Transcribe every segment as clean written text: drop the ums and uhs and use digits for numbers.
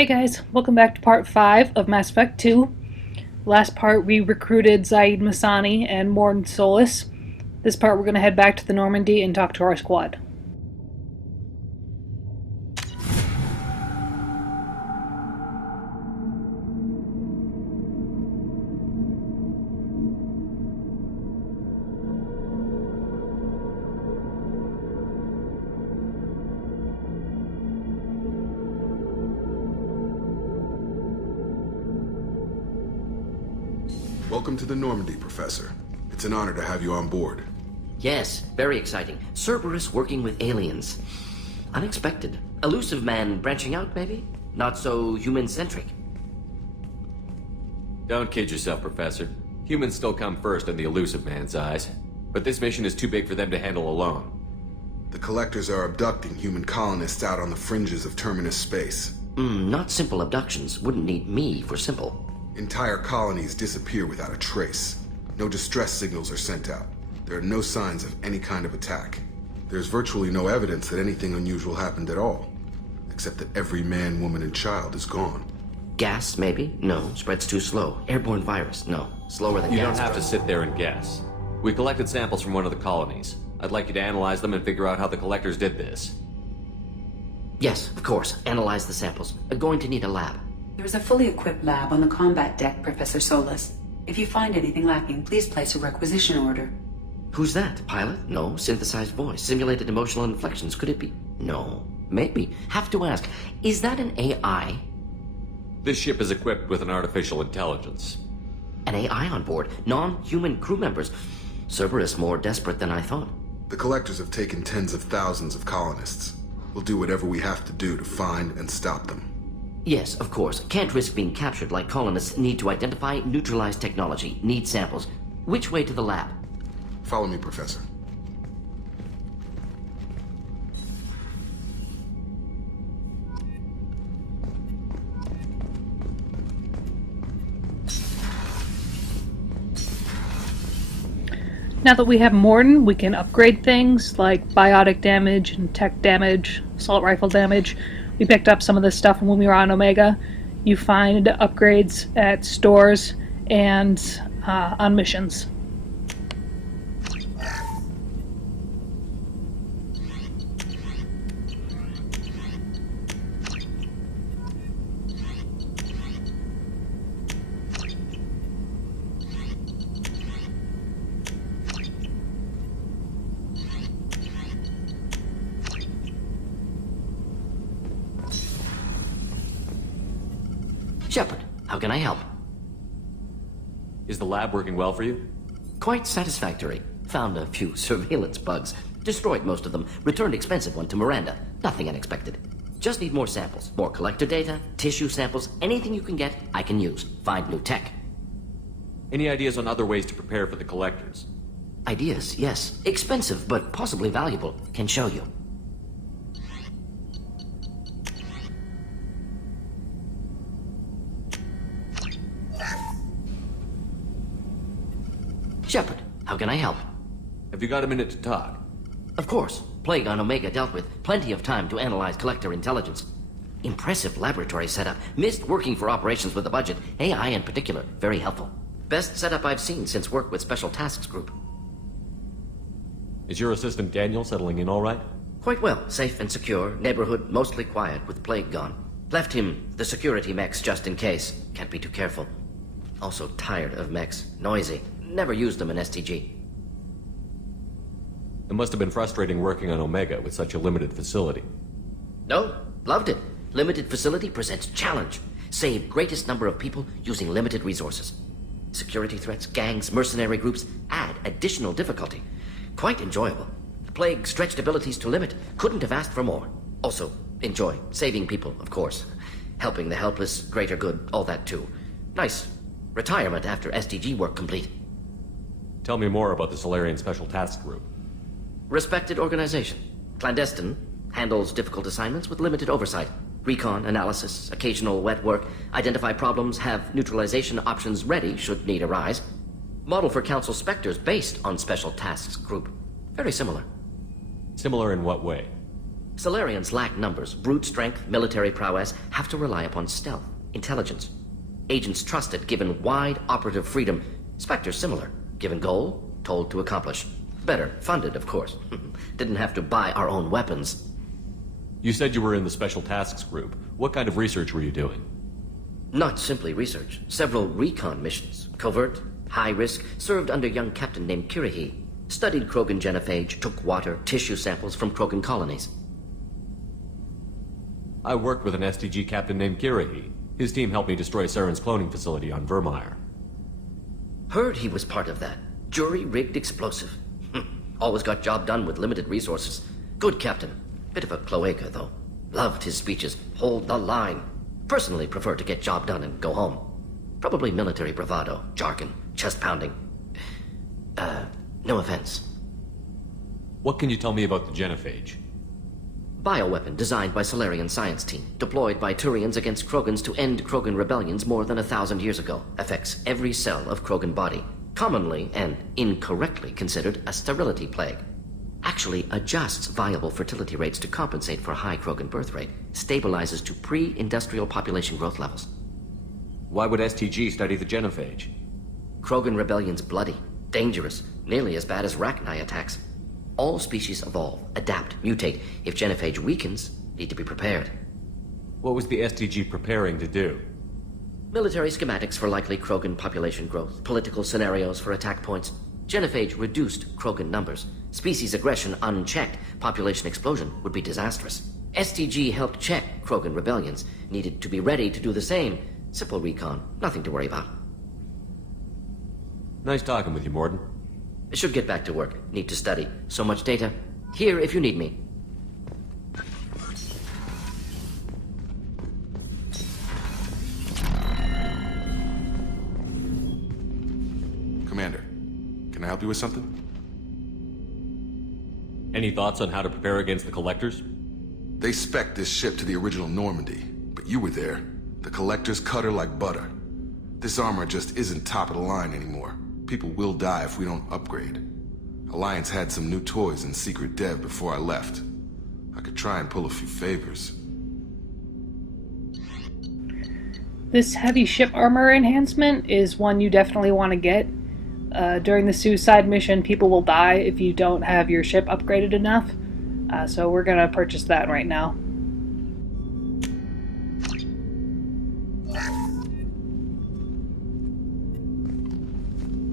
Hey guys, welcome back to part 5 of Mass Effect 2. Last part we recruited Zaeed Masani and Mordin Solus. This part we're going to head back to the Normandy and talk to our squad. Welcome to the Normandy, Professor. It's an honor to have you on board. Yes, very exciting. Cerberus working with aliens. Unexpected. Elusive man branching out, maybe? Not so human-centric. Don't kid yourself, Professor. Humans still come first in the elusive man's eyes. But this mission is too big for them to handle alone. The Collectors are abducting human colonists out on the fringes of terminus space. Not simple abductions. Wouldn't need me for simple. Entire colonies disappear without a trace. No distress signals are sent out. There are no signs of any kind of attack. There's virtually no evidence that anything unusual happened at all. Except that every man, woman, and child is gone. Gas, maybe? No. Spreads too slow. Airborne virus? No. Slower than You gas. don't have to sit there and guess. We collected samples from one of the colonies. I'd like you to analyze them and figure out how the Collectors did this. Yes, of course. Analyze the samples. Going to need a lab. There's a fully equipped lab on the combat deck, Professor Solus. If you find anything lacking, please place a requisition order. Who's that? Pilot? No. Synthesized voice. Simulated emotional inflections. Could it be? No. Maybe. Have to ask. Is that an AI? This ship is equipped with an artificial intelligence. An AI on board? Non-human crew members? Cerberus more desperate than I thought. The Collectors have taken tens of thousands of colonists. We'll do whatever we have to do to find and stop them. Yes, of course. Can't risk being captured like colonists need to identify, neutralize technology, need samples. Which way to the lab? Follow me, Professor. Now that we have Mordin, we can upgrade things like biotic damage and tech damage, assault rifle damage. We picked up some of this stuff when we were on Omega. You find upgrades at stores and on missions. Shepard, how can I help? Is the lab working well for you? Quite satisfactory. Found a few surveillance bugs. Destroyed most of them. Returned expensive one to Miranda. Nothing unexpected. Just need more samples. More collector data, tissue samples, anything you can get, I can use. Find new tech. Any ideas on other ways to prepare for the Collectors? Ideas, yes. Expensive, but possibly valuable. Can show you. Shepard, how can I help? Have you got a minute to talk? Of course. Plague on Omega dealt with. Plenty of time to analyze collector intelligence. Impressive laboratory setup. Missed working for operations with a budget. AI in particular. Very helpful. Best setup I've seen since work with Special Tasks Group. Is your assistant Daniel settling in all right? Quite well. Safe and secure. Neighborhood mostly quiet with Plague gone. Left him the security mechs just in case. Can't be too careful. Also tired of mechs. Noisy. Never used them in STG. It must have been frustrating working on Omega with such a limited facility. No, loved it. Limited facility presents challenge. Save greatest number of people using limited resources. Security threats, gangs, mercenary groups add additional difficulty. Quite enjoyable. Plague stretched abilities to limit. Couldn't have asked for more. Also, enjoy. Saving people, of course. Helping the helpless, greater good, all that too. Nice. Retirement after STG work complete. Tell me more about the Solarian Special Task Group. Respected organization. Clandestine. Handles difficult assignments with limited oversight. Recon, analysis, occasional wet work. Identify problems, have neutralization options ready should need arise. Model for Council Spectres based on Special Tasks Group. Very similar. Similar in what way? Solarians lack numbers, brute strength, military prowess, have to rely upon stealth, intelligence. Agents trusted, given wide operative freedom. Spectres similar, given goal, told to accomplish. Better, funded, of course. Didn't have to buy our own weapons. You said you were in the Special Tasks Group. What kind of research were you doing? Not simply research. Several recon missions. Covert, high risk, served under a young captain named Kirihi. Studied Krogan genophage, took water, tissue samples from Krogan colonies. I worked with an STG captain named Kirihi. His team helped me destroy Saren's cloning facility on Vermeer. Heard he was part of that. Jury-rigged explosive. Always got job done with limited resources. Good captain. Bit of a cloaca, though. Loved his speeches. Hold the line. Personally prefer to get job done and go home. Probably military bravado, jargon, chest pounding. No offense. What can you tell me about the genophage? Bioweapon designed by Solarian science team, deployed by Turians against Krogans to end Krogan rebellions more than 1,000 years ago. Affects every cell of Krogan body. Commonly and incorrectly considered a sterility plague. Actually adjusts viable fertility rates to compensate for a high Krogan birth rate. Stabilizes to pre-industrial population growth levels. Why would STG study the genophage? Krogan rebellion's bloody, dangerous, nearly as bad as Rachni attacks. All species evolve, adapt, mutate. If genophage weakens, need to be prepared. What was the STG preparing to do? Military schematics for likely Krogan population growth, political scenarios for attack points. Genophage reduced Krogan numbers. Species aggression unchecked, population explosion would be disastrous. STG helped check Krogan rebellions, needed to be ready to do the same. Simple recon, nothing to worry about. Nice talking with you, Mordin. Should get back to work, need to study. So much data. Here if you need me. Commander, can I help you with something? Any thoughts on how to prepare against the Collectors? They spec'd this ship to the original Normandy, but you were there. The Collectors cut her like butter. This armor just isn't top of the line anymore. People will die if we don't upgrade. Alliance had some new toys in secret dev before I left. I could try and pull a few favors. This heavy ship armor enhancement is one you definitely want to get. During the suicide mission, people will die if you don't have your ship upgraded enough. So we're gonna purchase that right now.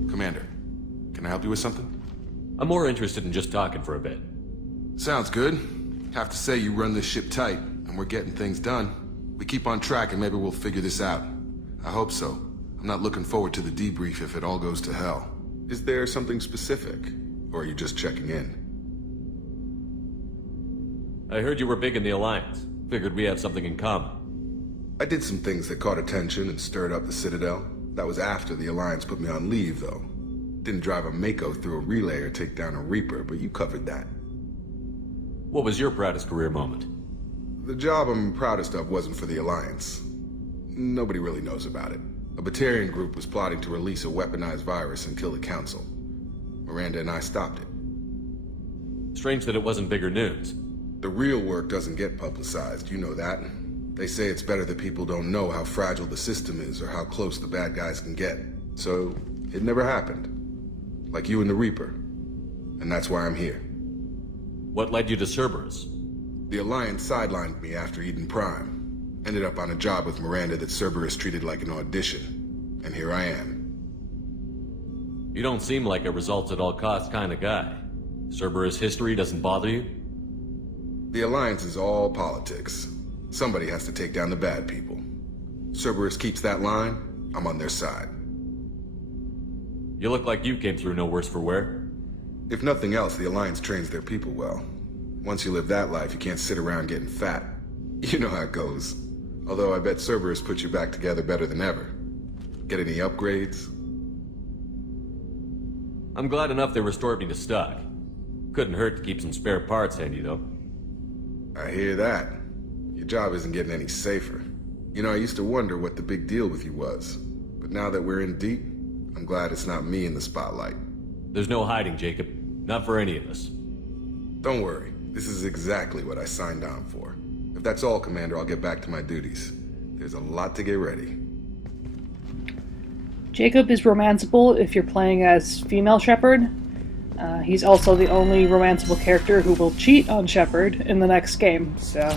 Commander, can I help you with something? I'm more interested in just talking for a bit. Sounds good. Have to say you run this ship tight, and we're getting things done. We keep on track and maybe we'll figure this out. I hope so. I'm not looking forward to the debrief if it all goes to hell. Is there something specific? Or are you just checking in? I heard you were big in the Alliance. Figured we have something in common. I did some things that caught attention and stirred up the Citadel. That was after the Alliance put me on leave, though. Didn't drive a Mako through a relay or take down a Reaper, but you covered that. What was your proudest career moment? The job I'm proudest of wasn't for the Alliance. Nobody really knows about it. A Batarian group was plotting to release a weaponized virus and kill the Council. Miranda and I stopped it. Strange that it wasn't bigger news. The real work doesn't get publicized, you know that. They say it's better that people don't know how fragile the system is or how close the bad guys can get. So, it never happened. Like you and the Reaper. And that's why I'm here. What led you to Cerberus? The Alliance sidelined me after Eden Prime. Ended up on a job with Miranda that Cerberus treated like an audition. And here I am. You don't seem like a results at all costs kind of guy. Cerberus history doesn't bother you? The Alliance is all politics. Somebody has to take down the bad people. Cerberus keeps that line, I'm on their side. You look like you came through no worse for wear. If nothing else, the Alliance trains their people well. Once you live that life, you can't sit around getting fat. You know how it goes. Although I bet Cerberus put you back together better than ever. Get any upgrades? I'm glad enough they restored me to stock. Couldn't hurt to keep some spare parts handy, though. I hear that. Your job isn't getting any safer. You know, I used to wonder what the big deal with you was. But now that we're in deep, I'm glad it's not me in the spotlight. There's no hiding, Jacob. Not for any of us. Don't worry. This is exactly what I signed on for. If that's all, Commander, I'll get back to my duties. There's a lot to get ready. Jacob is romanceable if you're playing as female Shepard. He's also the only romanceable character who will cheat on Shepard in the next game, so...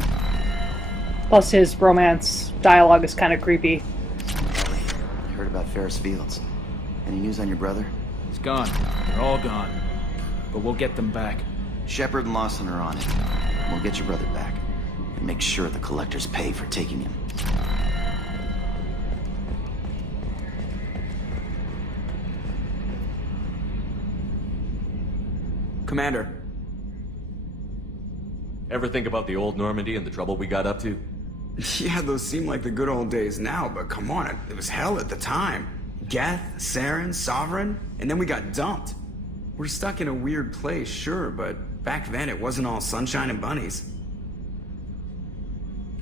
Plus his romance dialogue is kind of creepy. I heard about Ferris Fields. Any news on your brother? He's gone. They're all gone. But we'll get them back. Shepard and Lawson are on it. We'll get your brother back. And make sure the collectors pay for taking him. Commander. Ever think about the old Normandy and the trouble we got up to? Yeah, those seem like the good old days now, but come on, it was hell at the time. Geth, Saren, Sovereign, and then we got dumped. We're stuck in a weird place, sure, but back then it wasn't all sunshine and bunnies.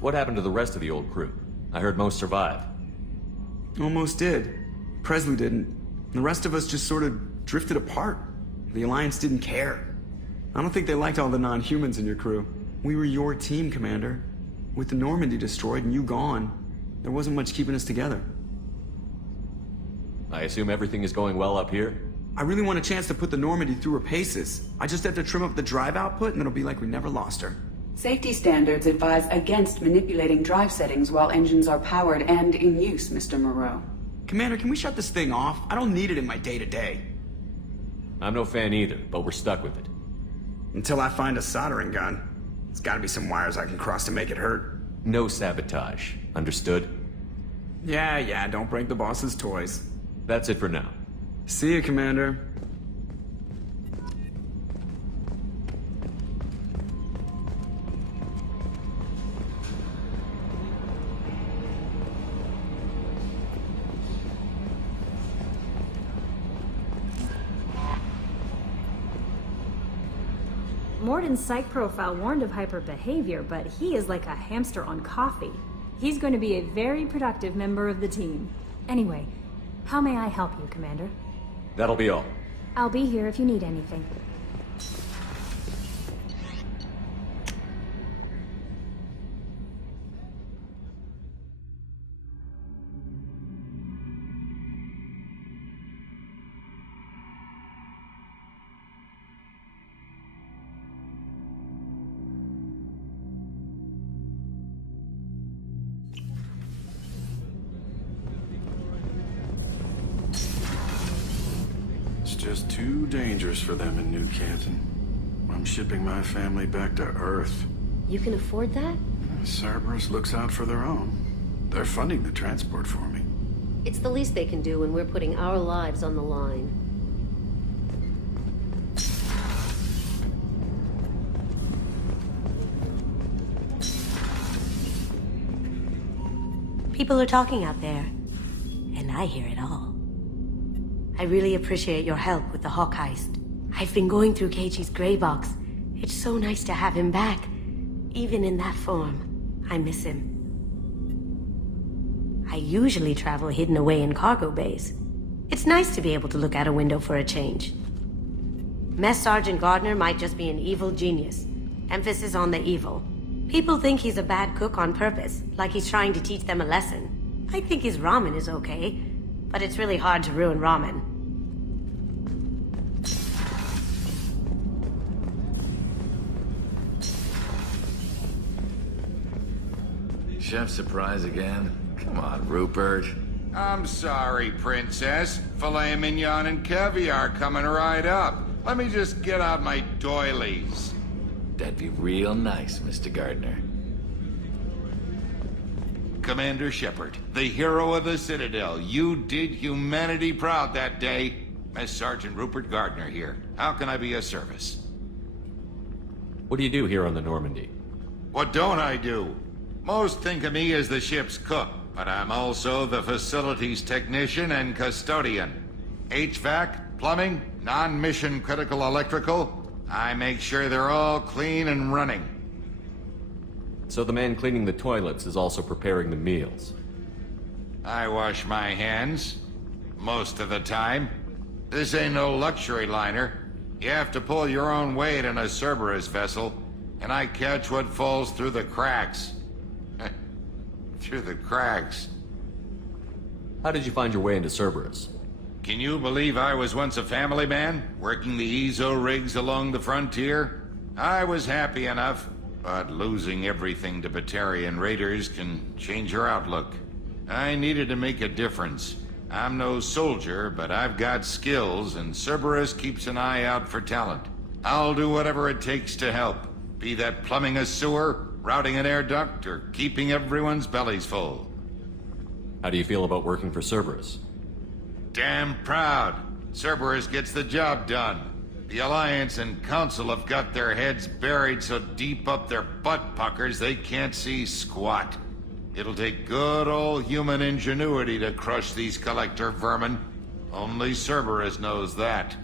What happened to the rest of the old crew? I heard most survived. Almost did. Presley didn't. The rest of us just sort of drifted apart. The Alliance didn't care. I don't think they liked all the non-humans in your crew. We were your team, Commander. With the Normandy destroyed and you gone, there wasn't much keeping us together. I assume everything is going well up here? I really want a chance to put the Normandy through her paces. I just have to trim up the drive output and it'll be like we never lost her. Safety standards advise against manipulating drive settings while engines are powered and in use, Mr. Moreau. Commander, can we shut this thing off? I don't need it in my day-to-day. I'm no fan either, but we're stuck with it. Until I find a soldering gun. There's gotta be some wires I can cross to make it hurt. No sabotage. Understood? Yeah, don't break the boss's toys. That's it for now. See you, Commander. Mordin's psych profile warned of hyper behavior, but he is like a hamster on coffee. He's going to be a very productive member of the team. Anyway, how may I help you, Commander? That'll be all. I'll be here if you need anything. Just too dangerous for them in New Canton. I'm shipping my family back to Earth. You can afford that? Cerberus looks out for their own. They're funding the transport for me. It's the least they can do when we're putting our lives on the line. People are talking out there, and I hear it all. I really appreciate your help with the Hawk heist. I've been going through Keiichi's gray box. It's so nice to have him back. Even in that form, I miss him. I usually travel hidden away in cargo bays. It's nice to be able to look out a window for a change. Mess Sergeant Gardner might just be an evil genius. Emphasis on the evil. People think he's a bad cook on purpose, like he's trying to teach them a lesson. I think his ramen is okay, but it's really hard to ruin ramen. Chef surprise again? Come on, Rupert. I'm sorry, Princess. Filet mignon and caviar coming right up. Let me just get out my doilies. That'd be real nice, Mr. Gardner. Commander Shepard, the hero of the Citadel. You did humanity proud that day. Mess Sergeant Rupert Gardner here. How can I be of service? What do you do here on the Normandy? What don't I do? Most think of me as the ship's cook, but I'm also the facilities technician and custodian. HVAC, plumbing, non-mission critical electrical. I make sure they're all clean and running. So the man cleaning the toilets is also preparing the meals. I wash my hands. Most of the time. This ain't no luxury liner. You have to pull your own weight in a Cerberus vessel. and I catch what falls through the cracks. Through the cracks. How did you find your way into Cerberus? Can you believe I was once a family man, working the Ezo rigs along the frontier? I was happy enough, but losing everything to Batarian raiders can change your outlook. I needed to make a difference. I'm no soldier, but I've got skills, and Cerberus keeps an eye out for talent. I'll do whatever it takes to help, be that plumbing a sewer, routing an air duct, or keeping everyone's bellies full. How do you feel about working for Cerberus? Damn proud. Cerberus gets the job done. The Alliance and Council have got their heads buried so deep up their butt puckers they can't see squat. It'll take good old human ingenuity to crush these collector vermin. Only Cerberus knows that.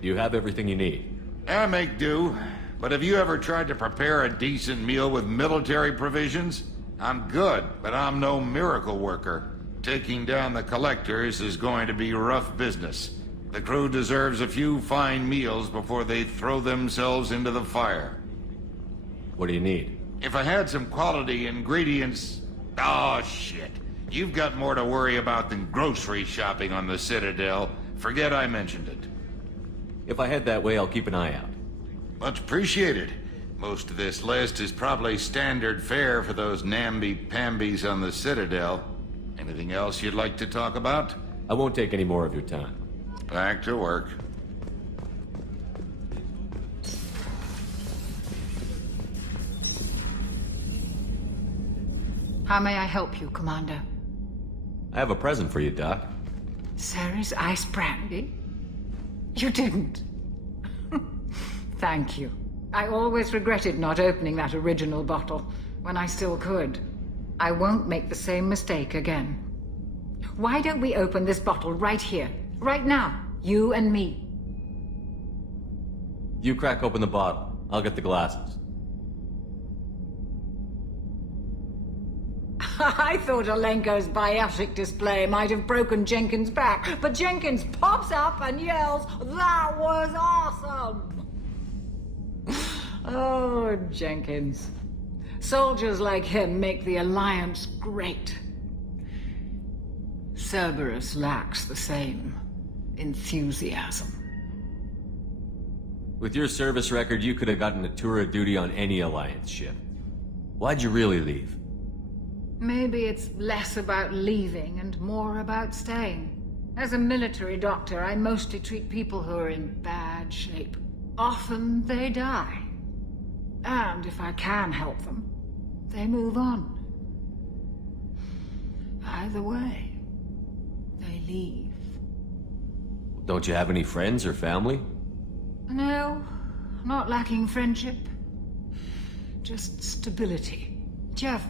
You have everything you need. I make do. But have you ever tried to prepare a decent meal with military provisions? I'm good, but I'm no miracle worker. Taking down the collectors is going to be rough business. The crew deserves a few fine meals before they throw themselves into the fire. What do you need? If I had some quality ingredients... Oh, shit. You've got more to worry about than grocery shopping on the Citadel. Forget I mentioned it. If I head that way, I'll keep an eye out. Much appreciated. Most of this list is probably standard fare for those namby-pambies on the Citadel. Anything else you'd like to talk about? I won't take any more of your time. Back to work. How may I help you, Commander? I have a present for you, Doc. Sarah's ice brandy? You didn't. Thank you. I always regretted not opening that original bottle when I still could. I won't make the same mistake again. Why don't we open this bottle right here, right now, you and me? You crack open the bottle. I'll get the glasses. I thought Alenko's biotic display might have broken Jenkins' back, but Jenkins pops up and yells, "That was awesome!" Oh, Jenkins. Soldiers like him make the Alliance great. Cerberus lacks the same enthusiasm. With your service record, you could have gotten a tour of duty on any Alliance ship. Why'd you really leave? Maybe it's less about leaving and more about staying. As a military doctor, I mostly treat people who are in bad shape. Often they die. And if I can help them, they move on. Either way, they leave. Don't you have any friends or family? No, not lacking friendship. Just stability. Jeff,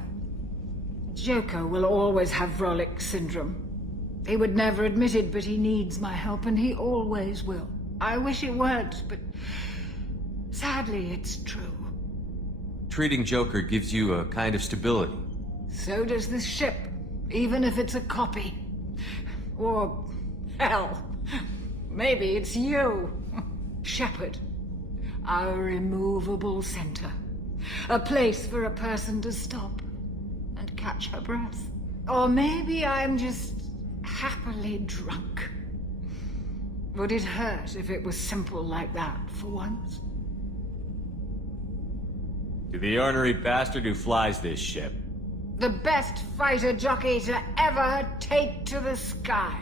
Joker will always have Vrolic syndrome. He would never admit it, but he needs my help, and he always will. I wish it weren't, but sadly it's true. Treating Joker gives you a kind of stability. So does this ship, even if it's a copy. Or, hell, maybe it's you. Shepard. Our immovable center. A place for a person to stop and catch her breath. Or maybe I'm just happily drunk. Would it hurt if it was simple like that for once? To the ornery bastard who flies this ship. The best fighter jockey to ever take to the skies.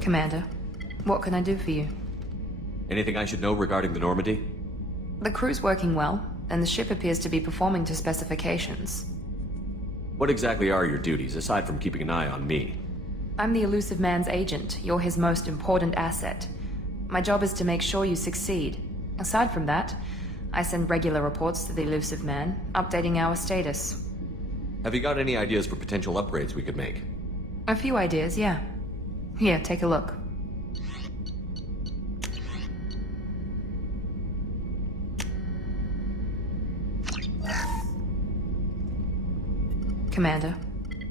Commander, what can I do for you? Anything I should know regarding the Normandy? The crew's working well, and the ship appears to be performing to specifications. What exactly are your duties, aside from keeping an eye on me? I'm the Elusive Man's agent. You're his most important asset. My job is to make sure you succeed. Aside from that, I send regular reports to the Elusive Man, updating our status. Have you got any ideas for potential upgrades we could make? A few ideas, yeah. Here, take a look. Commander,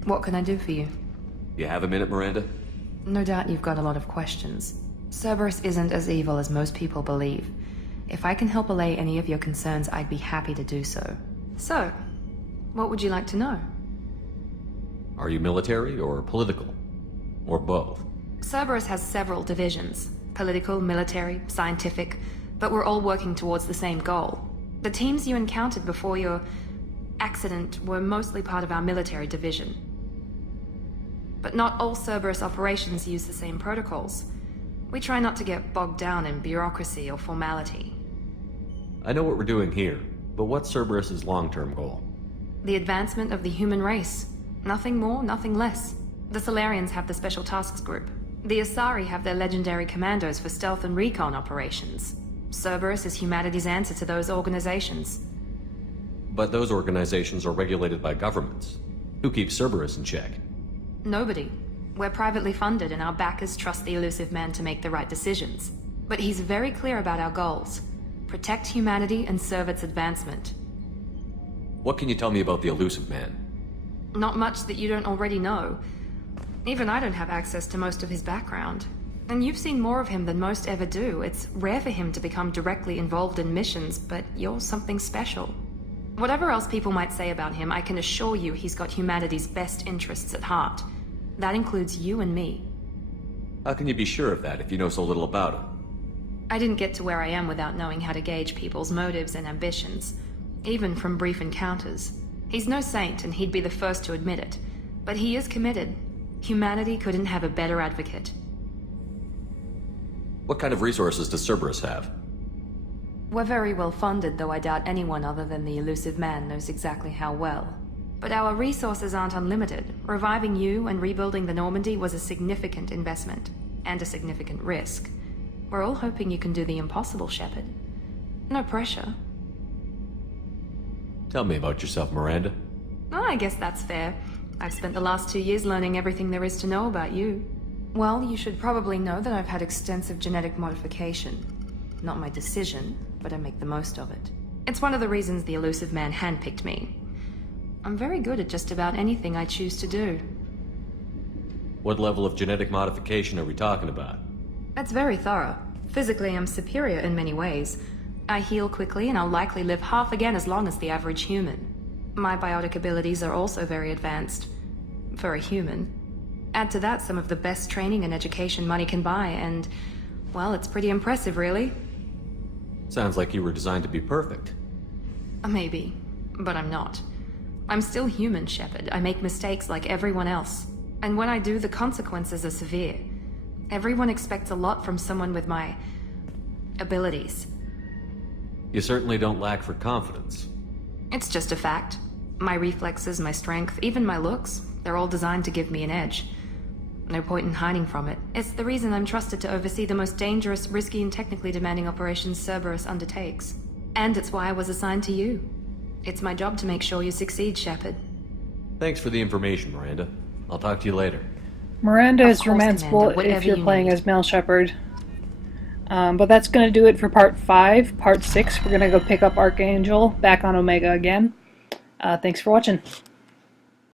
what can I do for you? You have a minute, Miranda? No doubt you've got a lot of questions. Cerberus isn't as evil as most people believe. If I can help allay any of your concerns, I'd be happy to do so. So, what would you like to know? Are you military or political? Or both? Cerberus has several divisions. Political, military, scientific, but we're all working towards the same goal. The teams you encountered before your accident were mostly part of our military division. But not all Cerberus operations use the same protocols. We try not to get bogged down in bureaucracy or formality. I know what we're doing here, but what's Cerberus's long-term goal? The advancement of the human race. Nothing more, nothing less. The Solarians have the Special Tasks Group. The Asari have their legendary commandos for stealth and recon operations. Cerberus is humanity's answer to those organizations. But those organizations are regulated by governments. Who keeps Cerberus in check? Nobody. We're privately funded and our backers trust the Elusive Man to make the right decisions. But he's very clear about our goals. Protect humanity and serve its advancement. What can you tell me about the Elusive Man? Not much that you don't already know. Even I don't have access to most of his background. And you've seen more of him than most ever do. It's rare for him to become directly involved in missions, but you're something special. Whatever else people might say about him, I can assure you he's got humanity's best interests at heart. That includes you and me. How can you be sure of that if you know so little about him? I didn't get to where I am without knowing how to gauge people's motives and ambitions, even from brief encounters. He's no saint, and he'd be the first to admit it. But he is committed. Humanity couldn't have a better advocate. What kind of resources does Cerberus have? We're very well funded, though I doubt anyone other than the Elusive Man knows exactly how well. But our resources aren't unlimited. Reviving you and rebuilding the Normandy was a significant investment, and a significant risk. We're all hoping you can do the impossible, Shepard. No pressure. Tell me about yourself, Miranda. Oh, I guess that's fair. I've spent the last 2 years learning everything there is to know about you. Well, you should probably know that I've had extensive genetic modification. Not my decision, but I make the most of it. It's one of the reasons the Elusive Man handpicked me. I'm very good at just about anything I choose to do. What level of genetic modification are we talking about? That's very thorough. Physically, I'm superior in many ways. I heal quickly, and I'll likely live half again as long as the average human. My biotic abilities are also very advanced. For a human. Add to that some of the best training and education money can buy, and, well, it's pretty impressive, really. Sounds like you were designed to be perfect. Maybe, but I'm not. I'm still human, Shepard. I make mistakes like everyone else. And when I do, the consequences are severe. Everyone expects a lot from someone with my abilities. You certainly don't lack for confidence. It's just a fact. My reflexes, my strength, even my looks, they're all designed to give me an edge. No point in hiding from it. It's the reason I'm trusted to oversee the most dangerous, risky, and technically demanding operations Cerberus undertakes. And it's why I was assigned to you. It's my job to make sure you succeed, Shepard. Thanks for the information, Miranda. I'll talk to you later. Miranda is course, romanceable Commander, if you're whatever you playing need. as Male Shepard. But that's going to do it for Part 5. Part 6, we're going to go pick up Archangel back on Omega again. Thanks for watching.